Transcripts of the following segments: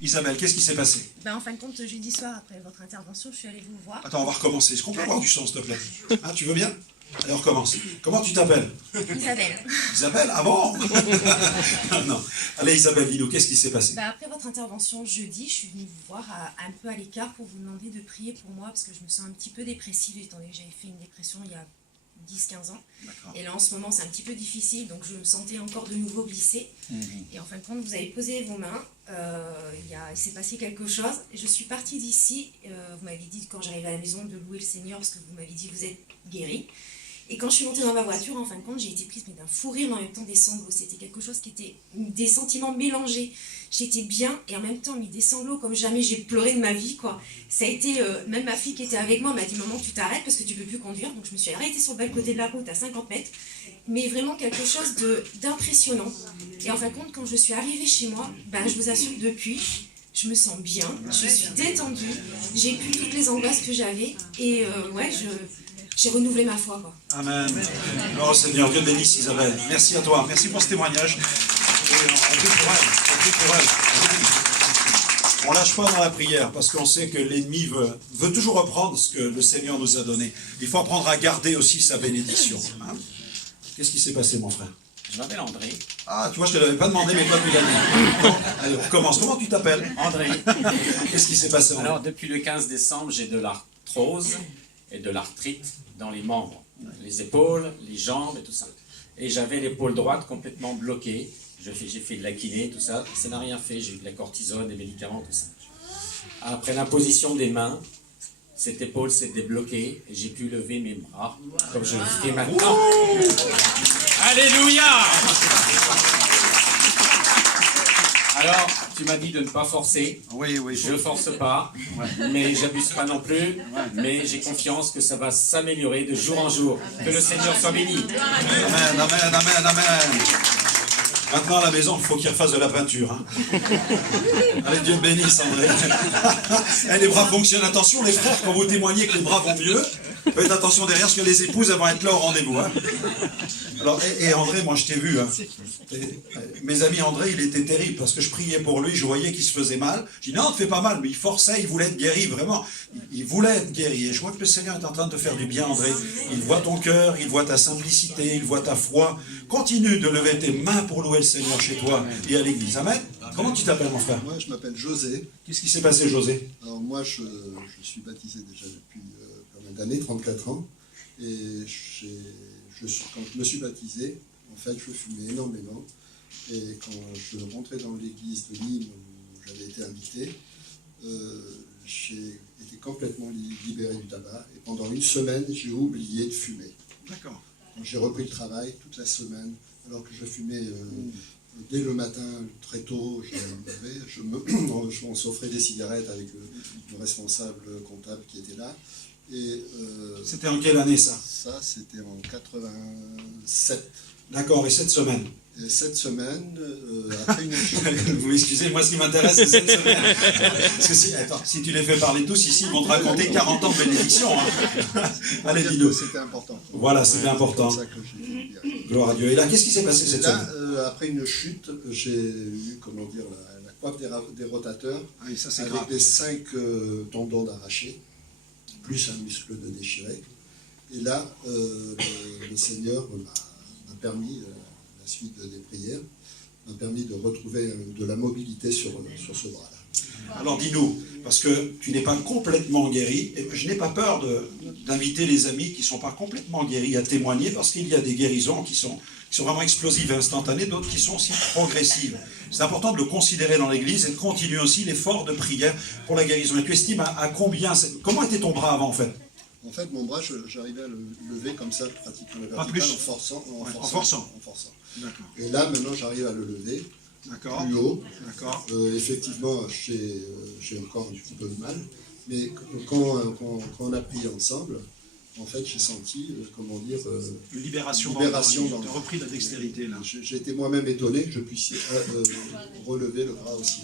Isabelle, qu'est-ce qui s'est passé? En fin de compte, jeudi soir, après votre intervention, je suis allée vous voir. Attends, on va recommencer. Est-ce qu'on peut avoir du son, s'il te plaît? Hein, tu veux bien? Allez, on recommence. Comment tu t'appelles? Isabelle. Isabelle? Ah bon? Non. Allez, Isabelle, dis-nous, qu'est-ce qui s'est passé? Après votre intervention jeudi, je suis venue vous voir un peu à l'écart pour vous demander de prier pour moi, parce que je me sens un petit peu dépressive, étant donné que j'avais fait une dépression il y a 10-15 ans. Et là, en ce moment, c'est un petit peu difficile, donc je me sentais encore de nouveau glissée. Et en fin de compte, vous avez posé vos mains, il s'est passé quelque chose. Je suis partie d'ici, vous m'avez dit quand j'arrivais à la maison de louer le Seigneur, parce que vous m'avez dit que vous êtes guéri. Et quand je suis montée dans ma voiture, en fin de compte, j'ai été prise d'un fou rire, mais en même temps des sanglots. C'était quelque chose qui était des sentiments mélangés. J'étais bien et en même temps mis des sanglots comme jamais j'ai pleuré de ma vie, quoi. Ça a été, même ma fille qui était avec moi m'a dit maman, tu t'arrêtes parce que tu peux plus conduire. Donc je me suis arrêtée sur le bas côté de la route à 50 mètres, mais vraiment quelque chose d'impressionnant. Et en fin de compte, quand je suis arrivée chez moi, je vous assure que depuis, je me sens bien, je suis détendue, j'ai plus toutes les angoisses que j'avais et j'ai renouvelé ma foi, quoi. Amen. Oh Seigneur, Dieu bénisse Isabelle. Merci à toi. Merci pour ce témoignage. Et on prie pour elle. On prie pour elle. On lâche pas dans la prière parce qu'on sait que l'ennemi veut toujours reprendre ce que le Seigneur nous a donné. Il faut apprendre à garder aussi sa bénédiction. Hein? Qu'est-ce qui s'est passé, mon frère? Je m'appelle André. Ah, tu vois, je ne te l'avais pas demandé, mais toi, tu l'as dit. Bon, allez, on recommence. Comment tu t'appelles? André. Qu'est-ce qui s'est passé, André? Alors, depuis le 15 décembre, j'ai de l'arthrose et de l'arthrite dans les membres, les épaules, les jambes et tout ça. Et j'avais l'épaule droite complètement bloquée. J'ai fait de la kiné, tout ça. Ça n'a rien fait. J'ai eu de la cortisone, des médicaments, tout ça. Après l'imposition des mains, cette épaule s'est débloquée et j'ai pu lever mes bras comme je le fais maintenant. Alléluia! Alors, tu m'as dit de ne pas forcer. Oui. Je ne force pas, mais j'abuse pas non plus. Mais j'ai confiance que ça va s'améliorer de jour en jour. Que le Seigneur soit béni. Amen. Maintenant, à la maison, il faut qu'il refasse de la peinture. Hein. Allez, Dieu bénisse, André. Les bras fonctionnent. Attention, les frères, quand vous témoignez que les bras vont mieux, faites attention derrière, parce que les épouses, elles vont être là au rendez-vous. Hein. Alors, et André, moi, je t'ai vu. Hein. Mes amis, André, il était terrible, parce que je priais pour lui, je voyais qu'il se faisait mal. Je dis, non, ne te fais pas mal, mais il forçait, il voulait être guéri, vraiment. Il voulait être guéri. Et je vois que le Seigneur est en train de te faire du bien, André. Il voit ton cœur, il voit ta simplicité, il voit ta foi. Continue de lever tes mains pour louer le Seigneur chez toi et à l'église. Amen. Comment tu t'appelles, mon frère? Moi, je m'appelle José. Qu'est-ce qui s'est passé, José? Alors moi, je suis baptisé déjà depuis combien d'années, 34 ans. Et quand je me suis baptisé, en fait, je fumais énormément. Et quand je rentrais dans l'église de Nîmes où j'avais été invité, j'ai été complètement libéré du tabac. Et pendant une semaine, j'ai oublié de fumer. D'accord. Donc, j'ai repris le travail toute la semaine, alors que je fumais dès le matin, très tôt. Je m'en s'offrais des cigarettes avec le responsable comptable qui était là. Et, c'était en quelle année, ça? Ça, c'était en 87. D'accord, et cette semaine? Et cette semaine, après une... Vous m'excusez, moi ce qui m'intéresse c'est cette semaine. Parce que si tu les fais parler tous ici, ils vont te raconter 40 ans de bénédiction. Hein. Allez, dis-le. C'était important. Voilà, c'était important. C'est ça que j'ai... Gloire à Dieu. Et là, qu'est-ce qui s'est passé cette semaine? Après une chute, j'ai eu, comment dire, la coiffe des rotateurs, Ah, et ça, c'est avec grave. les 5 tendons d'arrachés, plus un muscle de déchiré. Et là, le Seigneur m'a permis... la suite des prières, m'a permis de retrouver de la mobilité sur ce bras-là. Alors dis-nous, parce que tu n'es pas complètement guéri, et je n'ai pas peur d'inviter les amis qui ne sont pas complètement guéris à témoigner, parce qu'il y a des guérisons qui sont vraiment explosives et instantanées, d'autres qui sont aussi progressives. C'est important de le considérer dans l'Église et de continuer aussi l'effort de prière pour la guérison. Et tu estimes à combien... Comment était ton bras avant, en fait? En fait, mon bras, j'arrivais à le lever comme ça, pratiquement la Pas plus. verticale, en forçant. D'accord. Et là, maintenant, j'arrive à le lever D'accord. plus haut. D'accord. Effectivement, j'ai encore un petit peu de mal, mais quand on a prié ensemble, en fait, j'ai senti, comment dire... Une libération dans de repris de la dextérité, là. J'ai été moi-même étonné que je puisse relever le bras aussi.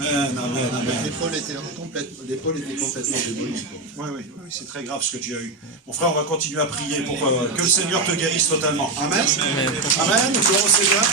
Amen. L'épaule était complètement démolie. Oui, c'est très grave ce que tu as eu. Mon frère, on va continuer à prier pour que le Seigneur te guérisse totalement. Amen. Amen. Gloire au Seigneur.